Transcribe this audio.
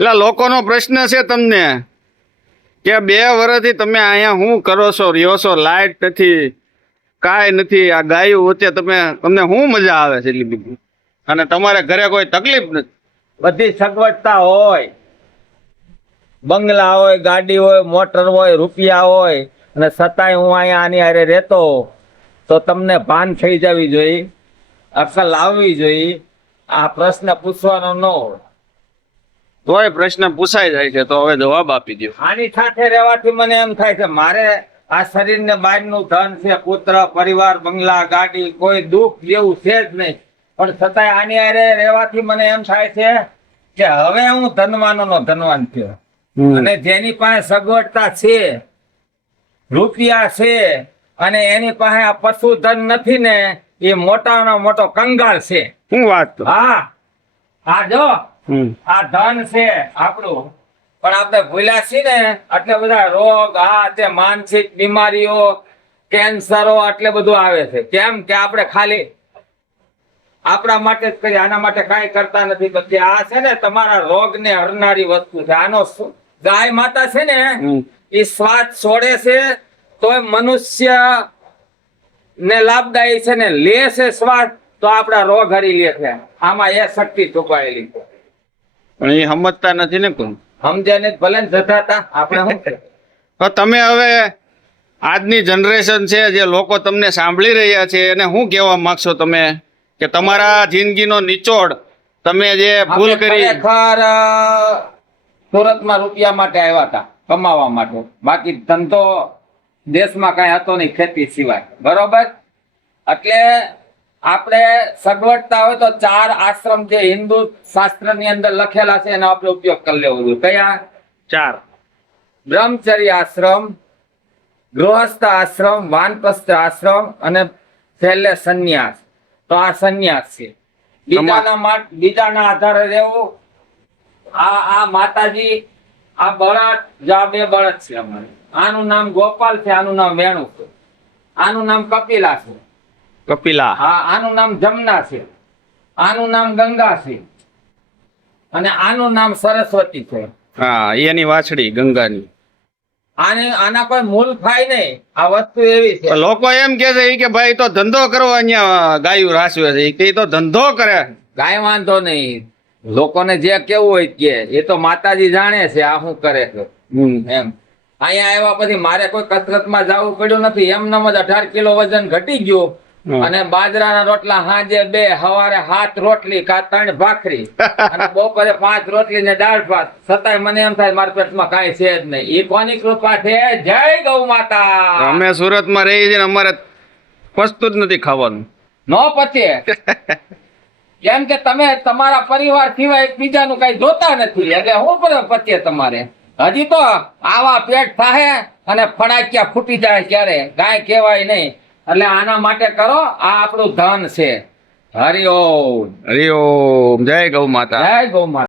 એટલે લોકોનો પ્રશ્ન છે તમને કે 2 વર્ષથી તમે અહીંયા શું કરો છો, રહ્યો છો, લાઇટ નથી, કાંઈ નથી, આ ગાયું વચ્ચે તમને શું મજા આવે છે એટલી બધી, અને તમારે ઘરે કોઈ તકલીફ નથી? બધી સગવડતા હોય, બંગલા હોય, ગાડી હોય, મોટર હોય, રૂપિયા હોય, અને છતાંય હું અહીંયા આની હારે રહેતો, તો તમને ભાન થઈ જવી જોઈએ, અકલ આવવી જોઈએ. આ પ્રશ્ન પૂછવાનો ન હોય. તોય પ્રશ્ન પૂછાઈ જાય છે, તો હવે જવાબ આપી દો. આની સાથે રહેવાથી મને એમ થાય છે મારે આ શરીરને બહારનું ધન છે, પુત્ર, પરિવાર, બંગલા, ગાડી, કોઈ દુઃખ જેવું છે જ નહીં, પણ છતાંય આની હારે રહેવાથી મને એમ થાય છે કે હવે હું ધનવાનોનો ધનવાન થયો. અને જેની પાસે સગવડતા છે, રૂપિયા છે, અને એની પાસે આ પશુધન નથી ને, એ મોટાનો મોટો કંગાળ છે. શું વાત? હા, આ જો આ ધન છે આપણું, પણ આપણે ભૂલ્યા છીએ ને, એટલે બધા રોગ, તે માનસિક બીમારીઓ, કેન્સરો, એટલે બધું આવે છે. કેમ કે આપણે ખાલી આપણા માટે જ કરીએ, આના માટે કાંઈ કરતા નથી. પછી આ છે ને તમારા રોગ ને હરનારી વસ્તુ છે. આનો ગાય માતા છે ને, એ શ્વાસ છોડે છે તોય મનુષ્ય ને લાભદાયી છે ને, લે છે શ્વાસ તો આપણા રોગ હરી લે છે. આમાં એ શક્તિ છુપાયેલી છે. પણ એ સમજતા નથી ને કોઈ. સમજે ને ભલે ને જતા આપણે શું છે. તો તમે હવે આજની જનરેશન છે, જે લોકો તમને સાંભળી રહ્યા છે, એને શું કહેવા માંગશો તમે, કે તમારા જિંદગીનો નિચોડ તમે જે ભૂલ કરી? ખરેખર સુરતમાં રૂપિયા માટે આવ્યા હતા, કમાવા માટે. બાકી ધંધો દેશમાં કઈ હતો નહીં ખેતી સિવાય, બરોબર? એટલે આપણે સગવડતા હોય તો 4 આશ્રમ જે હિન્દુ શાસ્ત્ર ની અંદર લખેલા છે એનો આપણે ઉપયોગ કરી લેવો જોઈએ. કયા 4? બ્રહ્મચર્ય આશ્રમ, ગૃહસ્થ આશ્રમ, વાનપ્રસ્થ આશ્રમ, અને છેલ્લે સંન્યાસ. તો આ સંન્યાસ છે. બીજાના આધારે રહેવું. આ માતાજી, આ બળદ, આ 2 બળદ છે અમારે. આનું નામ ગોપાલ છે, આનું નામ વેણુ છે. આનું નામ કપિલા છે. કપિલા? હા. આનું નામ જમના છે. આનું નામ ગંગા છે, અને આનું નામ સરસ્વતી છે. હા, એની વાછડી ગંગાની. આના કોઈ મૂલ થાય નહીં. આ વસ્તુ એવી છે. લોકો એમ કે છે કે ભાઈ તો ધંધો કરવા અહીંયા ગાયું રાસવે છે, એ તો ધંધો કરે. કાંઈ વાંધો નહીં, લોકોને જે કેવું હોય કે, એ તો માતાજી જાણે છે આ શું કરે છે. એમ અહીંયા આવ્યા પછી મારે કોઈ કસરતમાં જવું પડ્યું નથી. એમનેમ જ 18 કિલો વજન ઘટી ગયું. અને બાજરાના રોટલા સાંજે 2, સવારે 7 રોટલી, 3 ભાખરી, અને બપોરે 5 રોટલી ને દાળ ભાત. છતાંય મને એમ થાય મારા પેટમાં કાંઈ છે જ નહીં. એ કોની કૃપા છે? જય ગૌ માતા. અમે સુરતમાં રહીએ છીએ, અમારે પચતું જ નથી ખાવાનું. નો પચે. કેમ કે તમે તમારા પરિવાર સિવાય બીજાનું કઈ જોતા નથી, એટલે શું પચે તમારે? હજી તો આવા પેટ થાય અને ફડાક્યા ફૂટી જાય ક્યારે કાંઈ કહેવાય નહીં. એટલે આના માટે કરો, આ આપણું ધન છે. હરિઓમ. હરિઓમ. જય ગૌ માતા. જય ગૌ માતા.